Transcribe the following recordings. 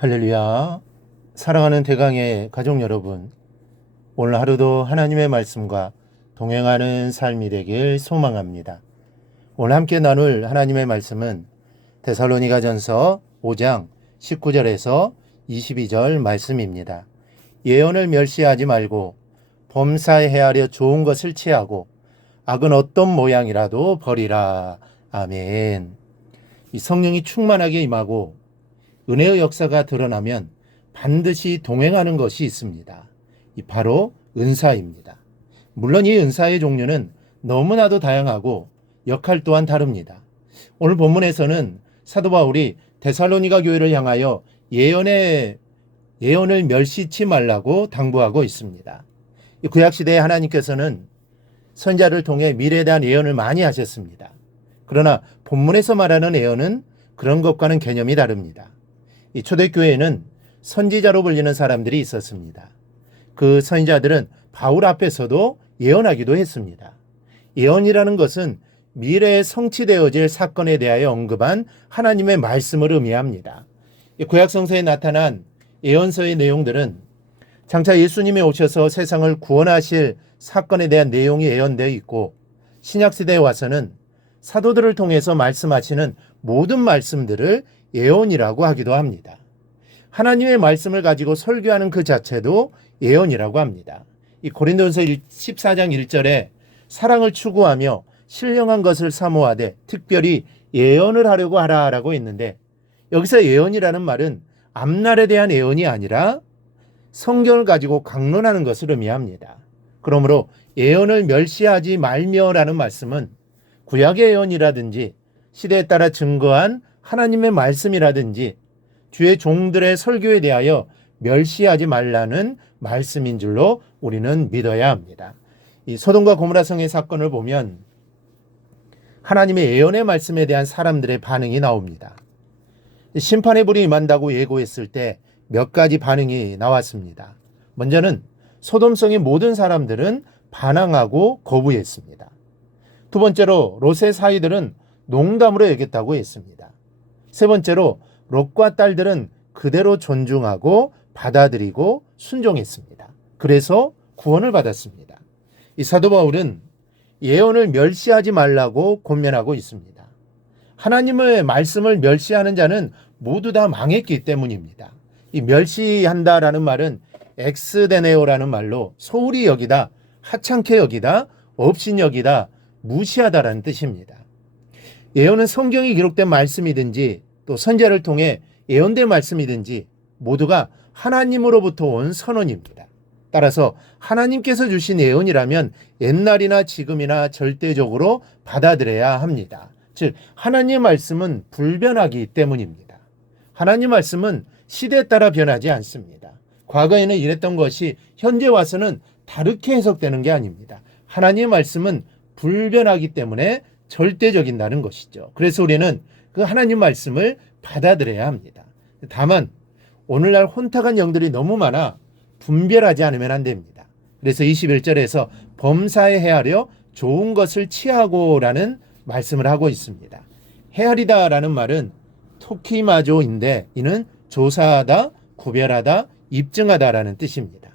할렐루야. 사랑하는 대강의 가족 여러분, 오늘 하루도 하나님의 말씀과 동행하는 삶이 되길 소망합니다. 오늘 함께 나눌 하나님의 말씀은 데살로니가전서 5장 19절에서 22절 말씀입니다. 예언을 멸시하지 말고 범사에 헤아려 좋은 것을 취하고 악은 어떤 모양이라도 버리라. 아멘. 이 성령이 충만하게 임하고 은혜의 역사가 드러나면 반드시 동행하는 것이 있습니다. 바로 은사입니다. 물론 이 은사의 종류는 너무나도 다양하고 역할 또한 다릅니다. 오늘 본문에서는 사도 바울이 데살로니가 교회를 향하여 예언을 멸시치 말라고 당부하고 있습니다. 구약시대에 하나님께서는 선지자를 통해 미래에 대한 예언을 많이 하셨습니다. 그러나 본문에서 말하는 예언은 그런 것과는 개념이 다릅니다. 이 초대교회에는 선지자로 불리는 사람들이 있었습니다. 그 선지자들은 바울 앞에서도 예언하기도 했습니다. 예언이라는 것은 미래에 성취되어질 사건에 대하여 언급한 하나님의 말씀을 의미합니다. 구약성서에 나타난 예언서의 내용들은 장차 예수님이 오셔서 세상을 구원하실 사건에 대한 내용이 예언되어 있고, 신약시대에 와서는 사도들을 통해서 말씀하시는 모든 말씀들을 예언이라고 하기도 합니다. 하나님의 말씀을 가지고 설교하는 그 자체도 예언이라고 합니다. 이 고린도전서 14장 1절에 사랑을 추구하며 신령한 것을 사모하되 특별히 예언을 하려고 하라라고 했는데, 여기서 예언이라는 말은 앞날에 대한 예언이 아니라 성경을 가지고 강론하는 것을 의미합니다. 그러므로 예언을 멸시하지 말며라는 말씀은 구약의 예언이라든지 시대에 따라 증거한 하나님의 말씀이라든지 주의 종들의 설교에 대하여 멸시하지 말라는 말씀인 줄로 우리는 믿어야 합니다. 이 소돔과 고모라 성의 사건을 보면 하나님의 예언의 말씀에 대한 사람들의 반응이 나옵니다. 심판의 불이 임한다고 예고했을 때 몇 가지 반응이 나왔습니다. 먼저는 소돔성의 모든 사람들은 반항하고 거부했습니다. 두 번째로 롯의 사위들은 농담으로 여겼다고 했습니다. 세 번째로 롯과 딸들은 그대로 존중하고 받아들이고 순종했습니다. 그래서 구원을 받았습니다. 이 사도 바울은 예언을 멸시하지 말라고 권면하고 있습니다. 하나님의 말씀을 멸시하는 자는 모두 다 망했기 때문입니다. 이 멸시한다라는 말은 엑스데네오라는 말로 소홀히 여기다, 하찮게 여기다, 없인 여기다, 무시하다라는 뜻입니다. 예언은 성경이 기록된 말씀이든지 또 선지자를 통해 예언된 말씀이든지 모두가 하나님으로부터 온 선언입니다. 따라서 하나님께서 주신 예언이라면 옛날이나 지금이나 절대적으로 받아들여야 합니다. 즉 하나님의 말씀은 불변하기 때문입니다. 하나님의 말씀은 시대에 따라 변하지 않습니다. 과거에는 이랬던 것이 현재 와서는 다르게 해석되는 게 아닙니다. 하나님의 말씀은 불변하기 때문에 절대적인다는 것이죠. 그래서 우리는 그 하나님 말씀을 받아들여야 합니다. 다만 오늘날 혼탁한 영들이 너무 많아 분별하지 않으면 안 됩니다. 그래서 21절에서 범사에 헤아려 좋은 것을 취하고라는 말씀을 하고 있습니다. 헤아리다라는 말은 토키마조인데 이는 조사하다, 구별하다, 입증하다라는 뜻입니다.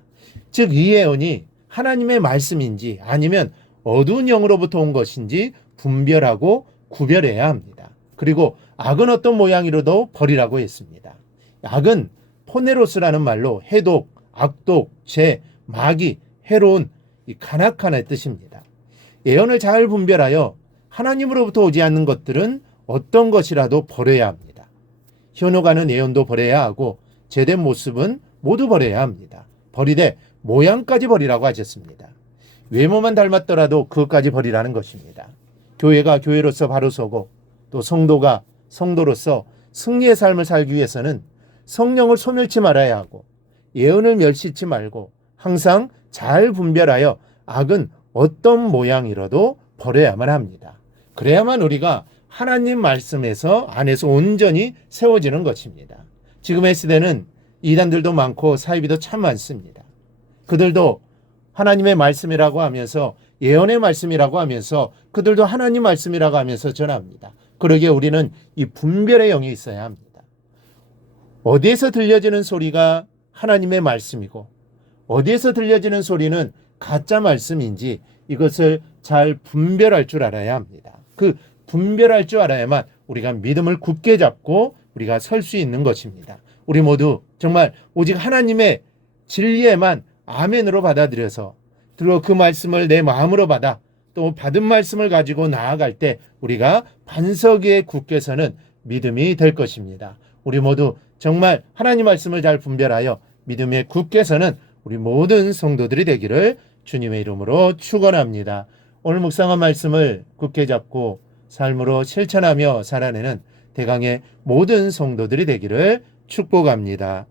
즉 이 예언이 하나님의 말씀인지 아니면 어두운 영으로부터 온 것인지 분별하고 구별해야 합니다. 그리고 악은 어떤 모양이로도 버리라고 했습니다. 악은 포네로스라는 말로 해독, 악독, 죄, 마귀, 해로운 가나카나의 뜻입니다. 예언을 잘 분별하여 하나님으로부터 오지 않는 것들은 어떤 것이라도 버려야 합니다. 현혹하는 예언도 버려야 하고 죄된 모습은 모두 버려야 합니다. 버리되 모양까지 버리라고 하셨습니다. 외모만 닮았더라도 그것까지 버리라는 것입니다. 교회가 교회로서 바로 서고 또 성도가 성도로서 승리의 삶을 살기 위해서는 성령을 소멸치 말아야 하고 예언을 멸시치 말고 항상 잘 분별하여 악은 어떤 모양이라도 버려야만 합니다. 그래야만 우리가 하나님 말씀에서 안에서 온전히 세워지는 것입니다. 지금의 시대는 이단들도 많고 사이비도 참 많습니다. 그들도 하나님의 말씀이라고 하면서 예언의 말씀이라고 하면서 그들도 하나님 말씀이라고 하면서 전합니다. 그러기에 우리는 이 분별의 영이 있어야 합니다. 어디에서 들려지는 소리가 하나님의 말씀이고 어디에서 들려지는 소리는 가짜 말씀인지 이것을 잘 분별할 줄 알아야 합니다. 그 분별할 줄 알아야만 우리가 믿음을 굳게 잡고 우리가 설 수 있는 것입니다. 우리 모두 정말 오직 하나님의 진리에만 아멘으로 받아들여서 그리고 그 말씀을 내 마음으로 받아 또 받은 말씀을 가지고 나아갈 때 우리가 반석 위에 굳게 서는 믿음이 될 것입니다. 우리 모두 정말 하나님 말씀을 잘 분별하여 믿음에 굳게 서는 우리 모든 성도들이 되기를 주님의 이름으로 축원합니다. 오늘 묵상한 말씀을 굳게 잡고 삶으로 실천하며 살아내는 대강의 모든 성도들이 되기를 축복합니다.